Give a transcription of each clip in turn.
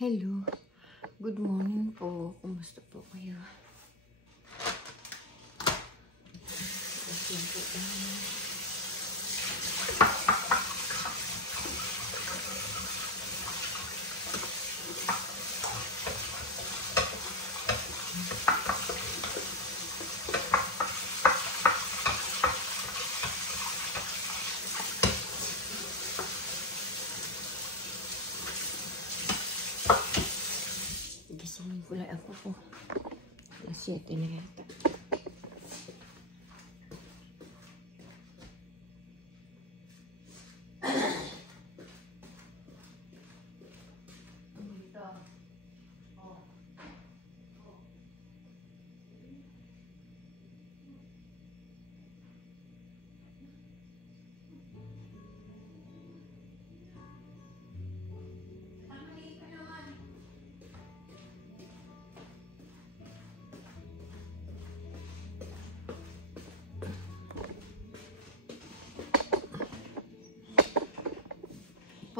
Hello. Good morning po. Kumusta po kayo? Yan po tayo. Gisingin ko lang ako po. Alas 7 na yata.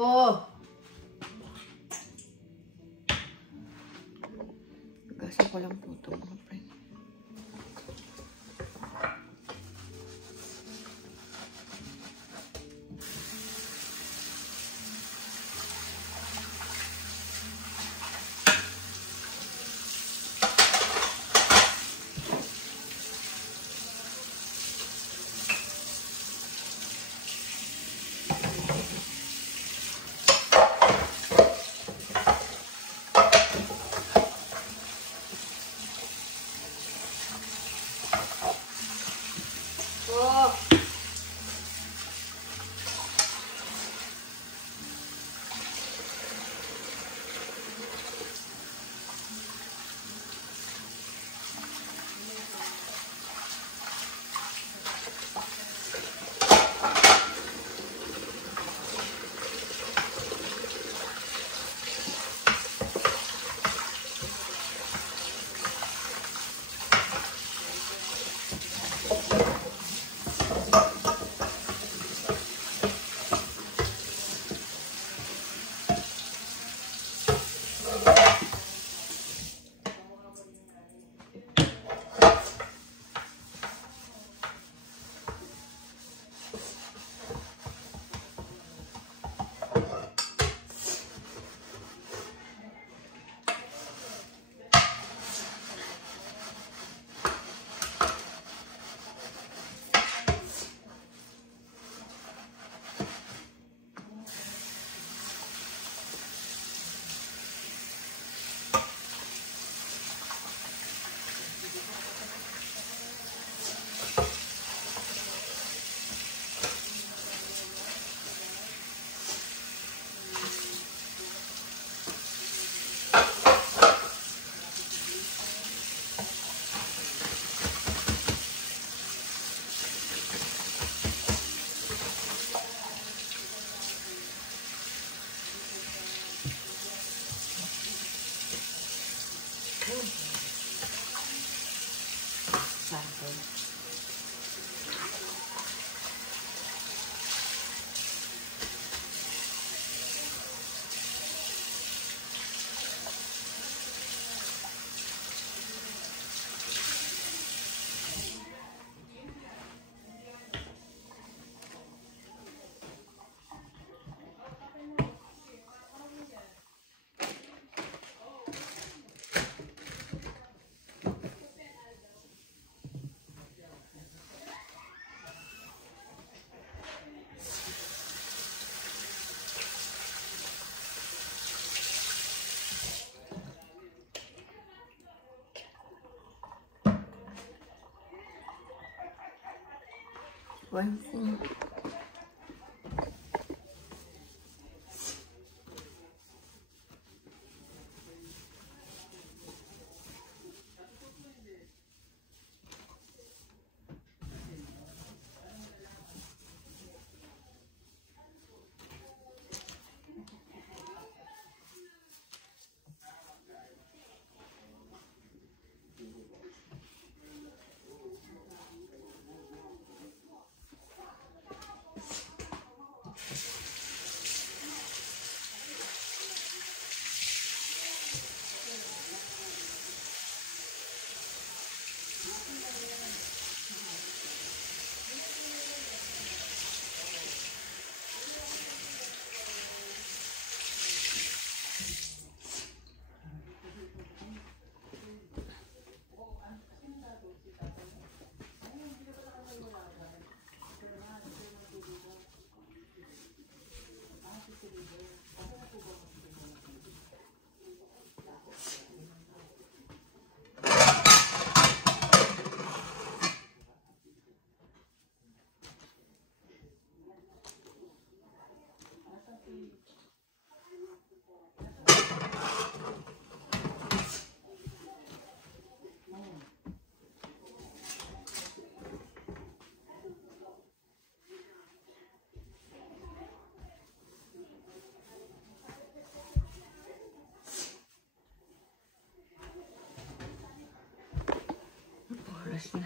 Po! Gasan ko lang po ito mga friend. One thing. oras na.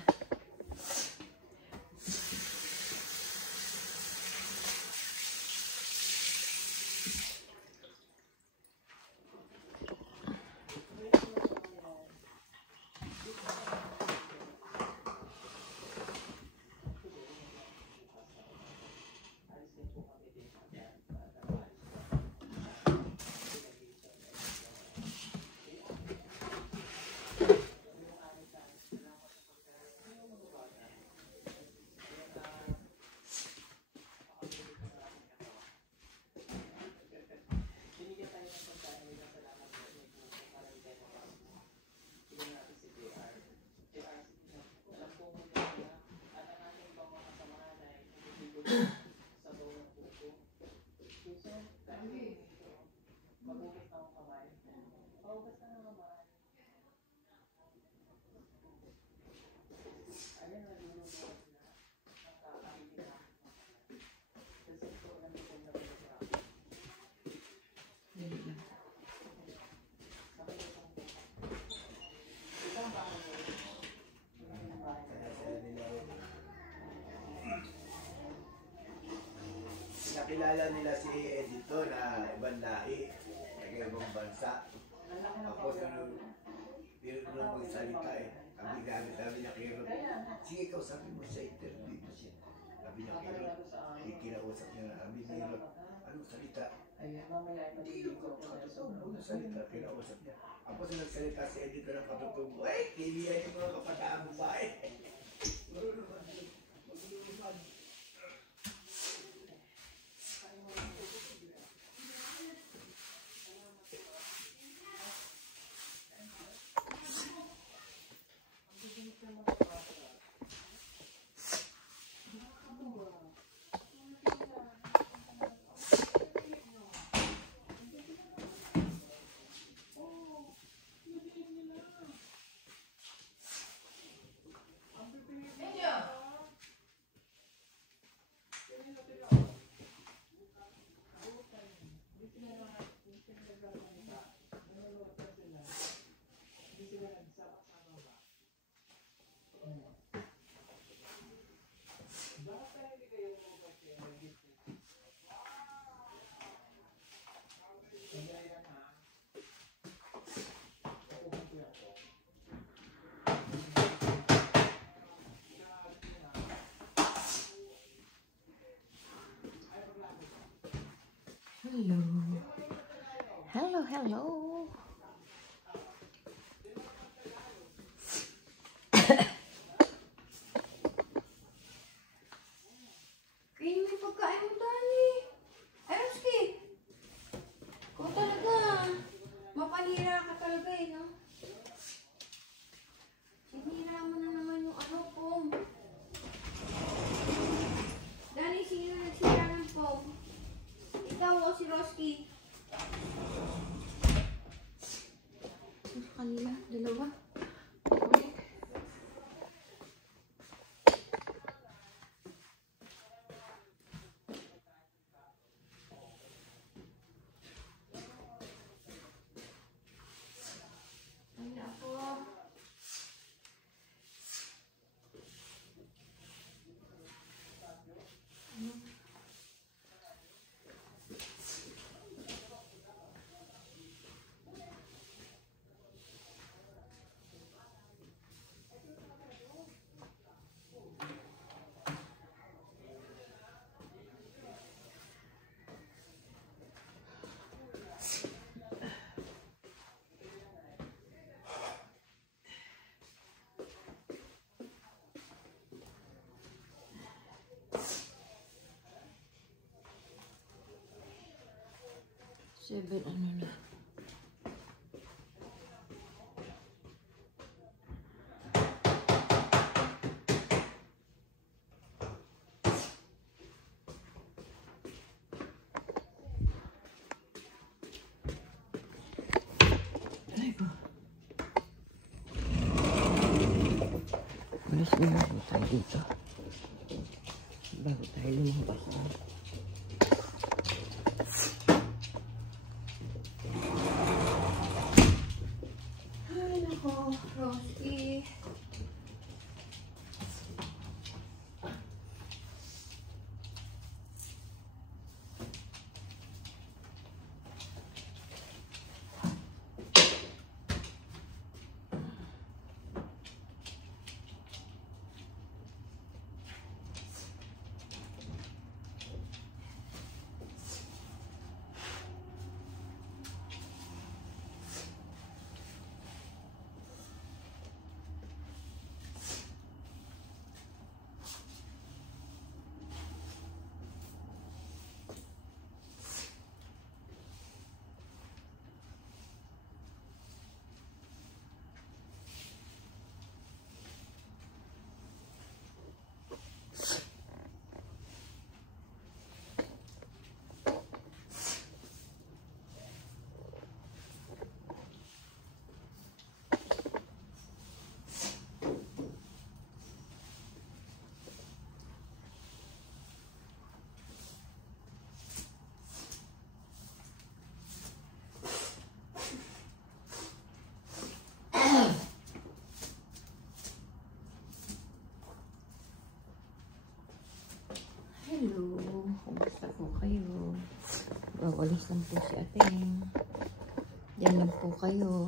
Nakilala nila si Edito na ibang lahi, nag-ibang bansa. Tapos nung magsalita sabi niya kay Rod, sige ikaw sabi mo sa interview mo siya. Sabi niya kay Rod, kinausap niya na sabi ni Rod, anong salita? Hindi yung katutong salita, kinausap niya. Tapos nagsalita si Edito ng katutong, ay, kiliyan yung mga kapataan mo ba eh. Hello. Hello, hello. Kain mo yung pagkain mo, Dani. Ay, Roski. Kung talaga, mapanira ka talaga eh, no? Sinira mo na naman yung ano, pom. Dani, sino nagsira ng pom? Ikaw o si Roski? Sa kanila, dalawa. Okay. Ay, ako. Seven, ano na. Ay ko. Malas na bago tayo dito. Bago tayo lumabas na. Roski. Alis lang po si Ateng. Diyan lang po kayo.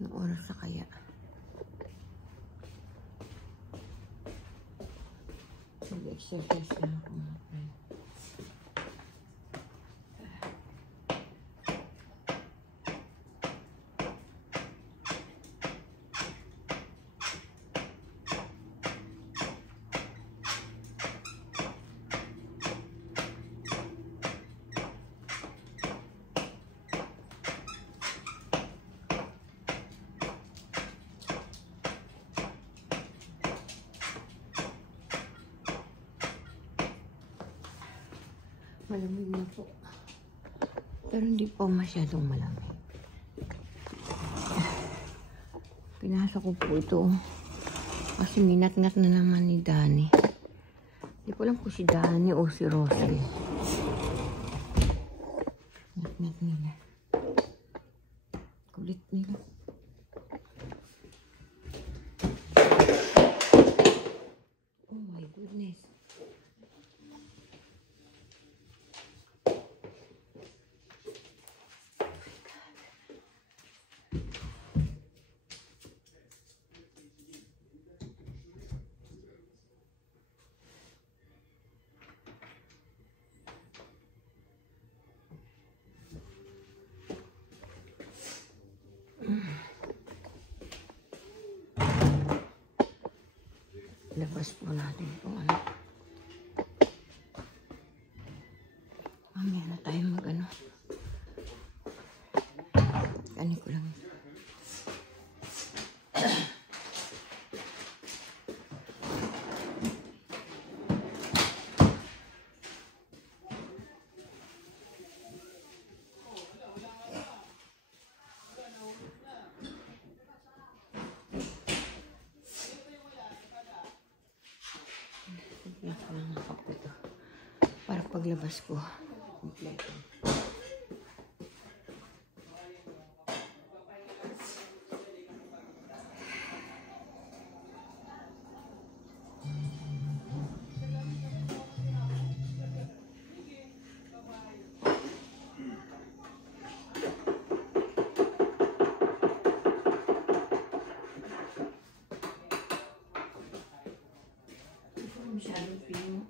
Anong oras na kaya? Mag-exercise na ako mga friend. Malamig na po. Pero hindi po masyadong malamig. Pinasa ko po ito. Kasi minat-ngat na naman ni Danny. Hindi ko alam kung si Danny o si Rosie. Nat-ngat nila. Kulit nila. Oh my goodness. Labas po natin itong ano. Mamaya na tayo mag-ano. Ano ko lang. Para paglabas ko, kompleto. Masyadong pino.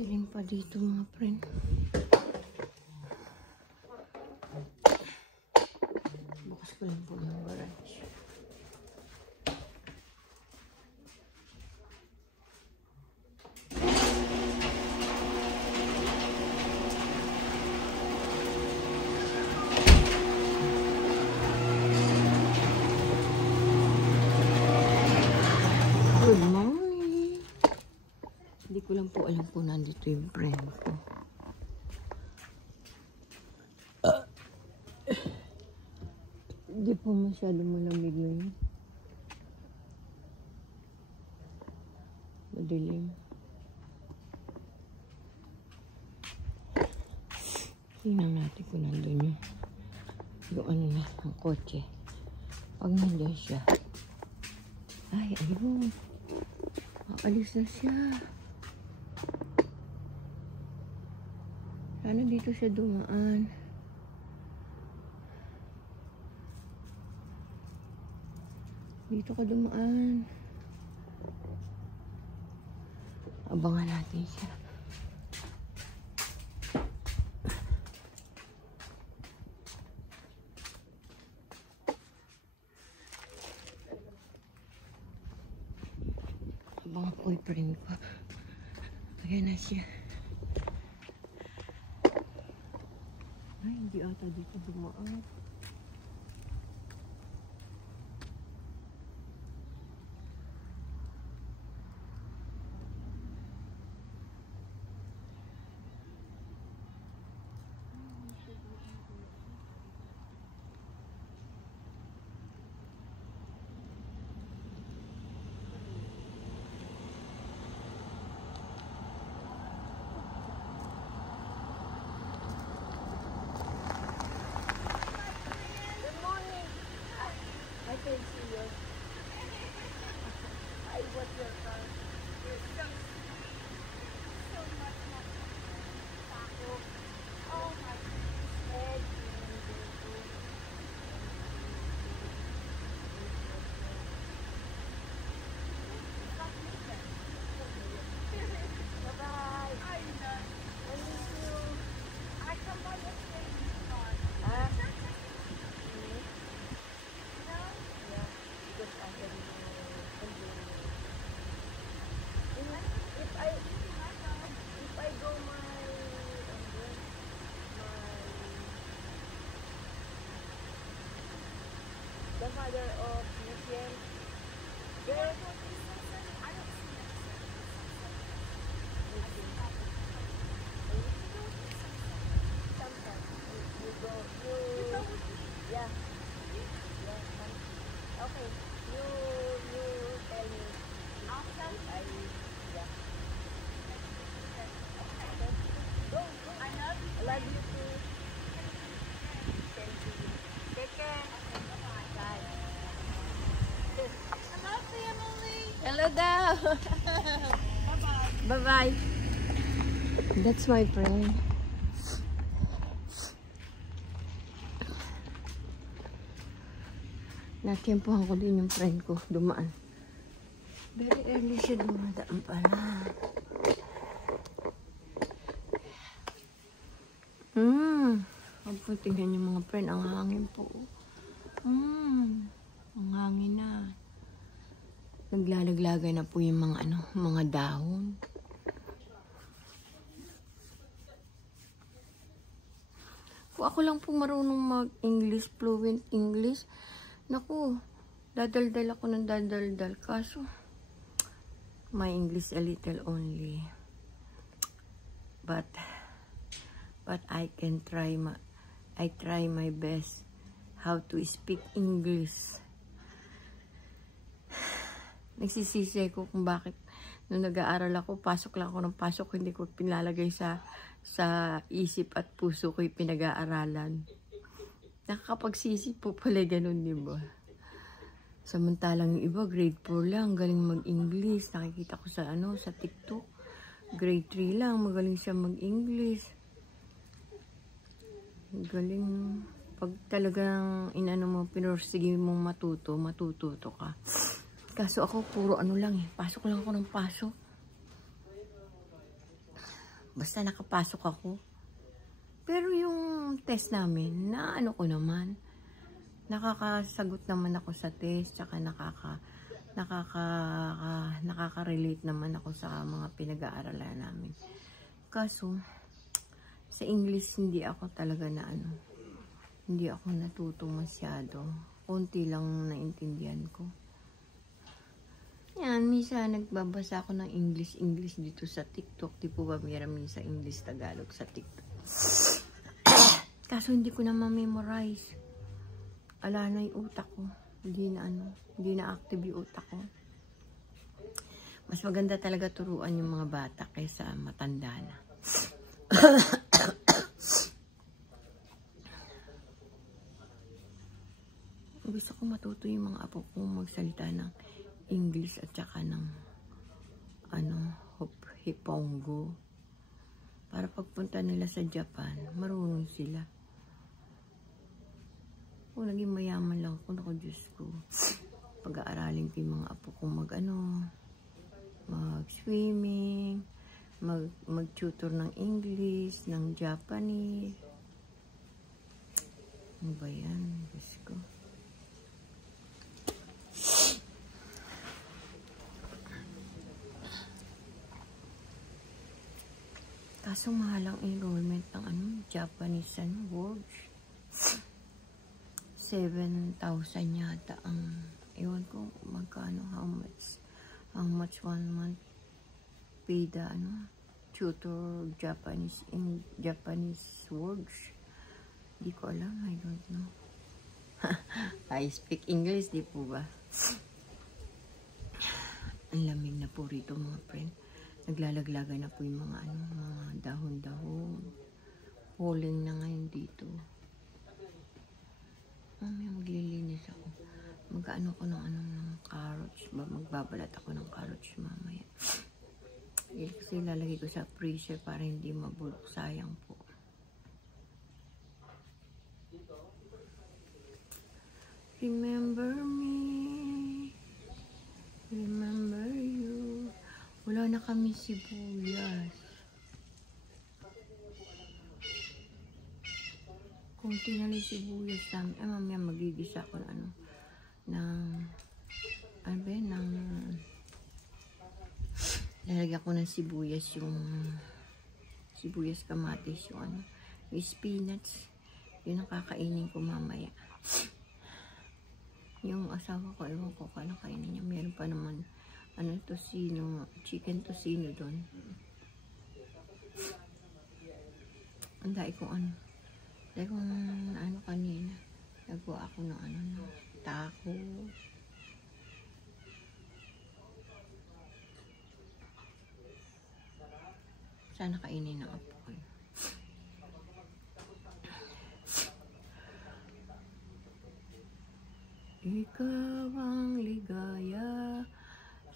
Dilim pa dito mga friend. Bukas ko lang po yung garage. Ayan po, nandito yung friend ko. Hindi po masyado malamig ngayon. Madilim. Tingnan natin kung nandun yung ano na, ang kotse. Pag nandun siya. Ay, ayun. Maalis na siya. Sana dito siya dumaan. Dito ka dumaan. Abangan natin siya. Abangan ko yung friend ko. Ayan na siya. Ay, hindi ata dito dumaan. The father of Muslim. Yes. Sometimes you go, yeah. Okay, you tell me. I, yeah. Okay. Go. I love you too. Thank you. Take care. Bye. Hello, family. Hello daw. Bye-bye. Bye-bye. That's my friend. Natempohan ko din yung friend ko dumaan. Very early siya dumadaan pala. Huwag tingnan yung mga friend. Ang hangin po. Ang hangin na. Naglalaglaga na po yung mga mga dahon. Kung ako lang po marunong mag-English, fluent English, naku, dadaldal ako ng dadaldal. Kaso, my English a little only. But I can try I try my best how to speak English. Nagsisisi ko kung bakit nung nag-aaral ako, pasok lang ako ng pasok, hindi ko pinalagay sa isip at puso ko yung pinag-aaralan. Nakakapagsisi po pala ganun, di ba? Samantalang yung iba, grade 4 lang, galing mag-English. Nakikita ko sa sa TikTok. Grade 3 lang, magaling siya mag-English. Galing. Pag talagang mo, pinursige mong matututo ka. Kaso ako, puro lang eh. Pasok lang ako ng pasok. Basta nakapasok ako. Pero yung test namin, ko naman. Nakakasagot naman ako sa test, tsaka nakaka-relate naman ako sa mga pinag-aaralan namin. Kaso, sa English, hindi ako talaga hindi ako natuto masyado. Konti lang naintindihan ko. Yan, minsan nagbabasa ako ng English dito sa TikTok. Di po ba mayroon minsan English Tagalog sa TikTok? Kaso hindi ko na ma-memorize. Ala na yung utak ko. Hindi na active yung utak ko. Mas maganda talaga turuan yung mga bata kaysa matanda na. Gusto ko matuto yung mga apo kong magsalita ng English at saka ng Hipongo. Para pagpunta nila sa Japan, marunong sila. Kung naging mayaman lang ako, naku Diyos ko, pag-aaralin ko yung mga apo kong mag-swimming, mag-tutor ng English, ng Japanese. Ano ba yan? Diyos ko. Kaso mahal ang enrollment ng Japanese words. 7,000 yata ang, ewan ko magkano, how much 1 month pay the tutor Japanese in Japanese words. Di ko alam, I don't know. I speak English, di po ba? Ang lamig na po rito mga friend. Naglalaglaga na po yung mga dahon-dahon. Falling na ngayon dito. Mamaya maglilinis ako. Mag-ano ko ng carrots. Magbabalat ako ng carrots mamaya. Kasi lalagay ko sa freezer para hindi mabulok. Sayang po. Remember me. Remember you. Wala na kami sibuyas. Kunti na lang sibuyas namin. Ay, mamaya magigisa ko lalagyan ko ng sibuyas, yung sibuyas kamatis, yung spinach. Yun ang kakainin ko mamaya. Yung asawa ko, ewan ko kung kainin niya. Meron pa naman tosino, chicken tosino doon. Ang dahil kong kanina. Nagawa ako ng taco. Sana kainin ng apo ko. Ikaw ang ligaya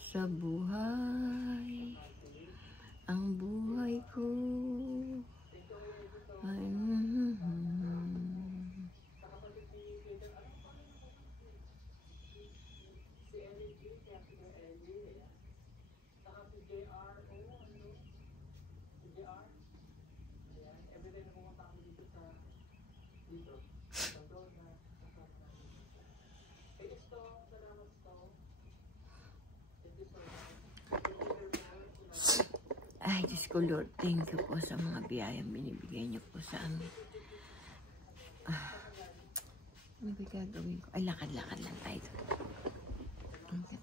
sa buhay. Ang buhay ko ay ay, Diyos ko Lord, thank you po sa mga biyayang binibigay niyo po sa amin. Ano ba gagawin ko? Ay, lakad-lakad lang tayo.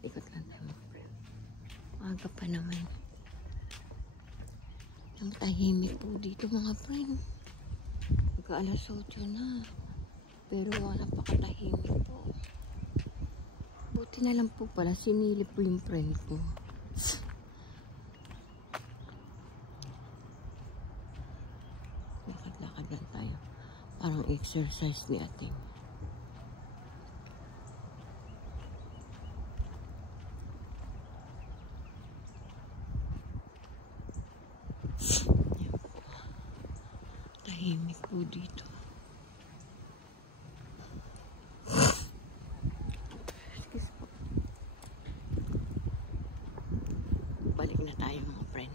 Ikot lang tayo. Aga pa naman. Ang tahimik po dito mga friend. Magka-alas 8 na. Pero napakatahimik po. Buti na lang po pala, sinilip po yung friend ko. Lakad-lakad lang tayo. Parang exercise ni ate. Tahimik po dito. Excuse po. Balik na tayo mga friend.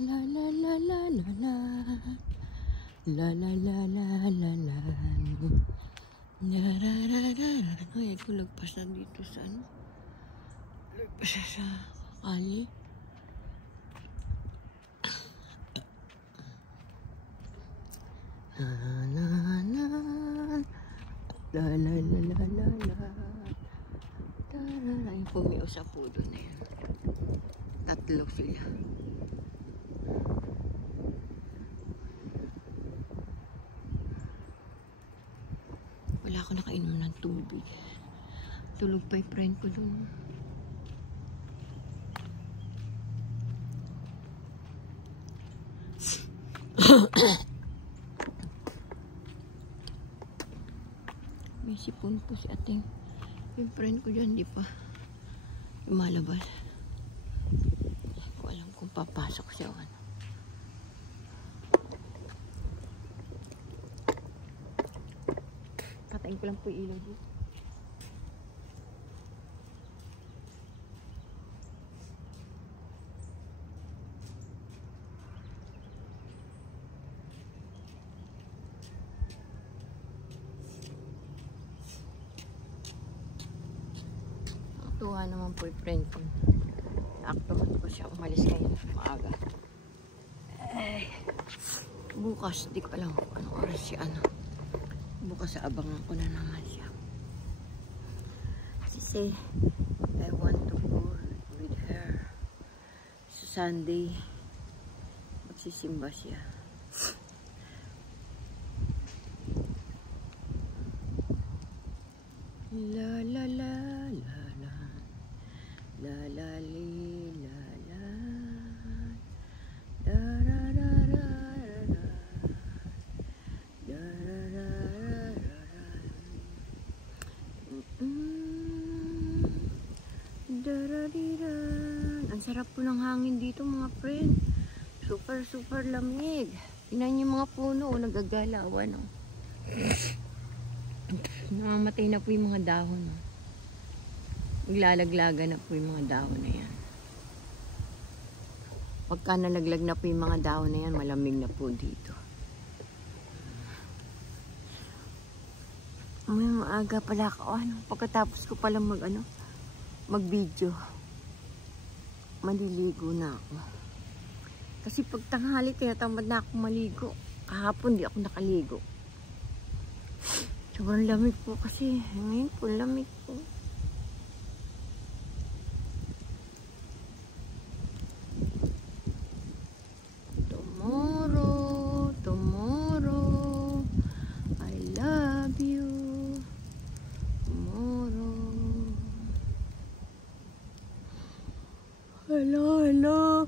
La la la la la la. La la la la la la. La la la la la. Ay, ko lagpas na dito sa lagpas sa kali. La la la la la la la. pumiusa po doon na yan. Tatlo sila. Wala ako nakainom ng tubig. Tulog pa yung friend ko doon. May sipon po si ating yung friend ko dyan, di pa lumalabas. Hindi ko alam kung papasok siya o ano. Patayin ko lang po yung ilaw dito. Tuwa naman po yung friend ko. Naaktuhan ko siya umalis ngayon maaga. Bukas, di ko alam kung anong oras siya ano. Bukas abangan ko na naman siya. She say, I want to go with her. So Sunday, magsisimba siya. La la la la la la la li la la da ra ra ra ra da ra ra ra ra da ra di ra. Ang sarap po ng hangin dito mga friend. Super super lamig. Tingnan niyo mga puno nagagalawan oh. Namamatay na po yung mga dahon. Naglalaglaga na po yung mga dahon na yan. Pagka nalaglag na po yung mga dahon na yan, malamig na po dito. May maaga pala ako. Pagkatapos ko pala mag-video. Maliligo na ako. Kasi pag tanghali, tinatamad na ako maligo. Kahapon di ako nakaligo. Sobrang lamig po kasi. Ngayon po, lamig po. Tomorrow, tomorrow, I love you. Tomorrow. Hello, hello.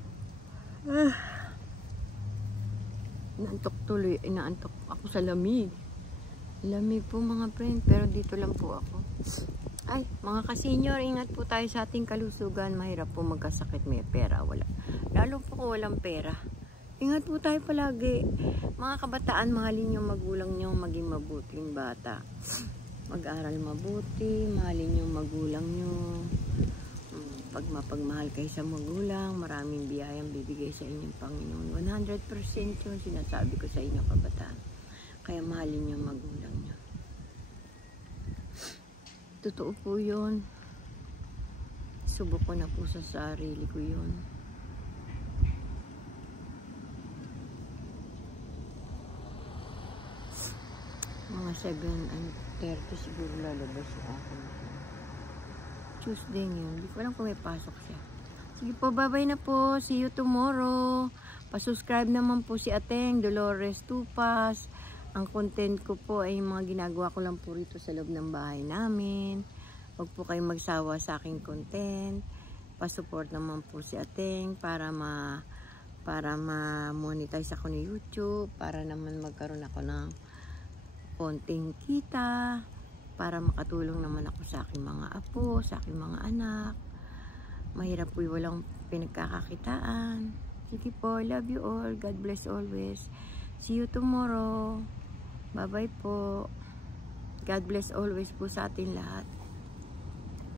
Inaantok tuloy. Inaantok ako sa lamig. Lamig po mga friend, pero dito lang po ako. Ay, mga ka-senior, ingat po tayo sa ating kalusugan. Mahirap po magkasakit, may pera, wala. Lalo po kung walang pera. Ingat po tayo palagi. Mga kabataan, mahalin yung magulang nyo, maging mabuting bata. Mag-aral mabuti, mahalin yung magulang nyo. Pag mapagmahal kayo sa magulang, maraming biyayang bibigay sa inyong Panginoon. 100% yun sinasabi ko sa inyo kabataan. Kaya mahalin niyo magulang niyo. Totoo po yun. Subok ko na po sa sarili ko yun. Mga 7:30 siguro lalabas yung akin. Tuesday ngayon. Hindi ko alam kung may pasok siya. Sige po, bye-bye na po. See you tomorrow. Pa-subscribe naman po si Ateng Dolores Tupas. Ang content ko po ay mga ginagawa ko lang po rito sa loob ng bahay namin. Huwag po kayong magsawa sa aking content. Pa-support naman po si Ateng para ma-monetize ako ni YouTube. Para naman magkaroon ako ng konting kita. Para makatulong naman ako sa aking mga apo, sa aking mga anak. Mahirap po walang pinagkakakitaan. Sige po, love you all. God bless always. See you tomorrow. Bye-bye po. God bless always po sa atin lahat.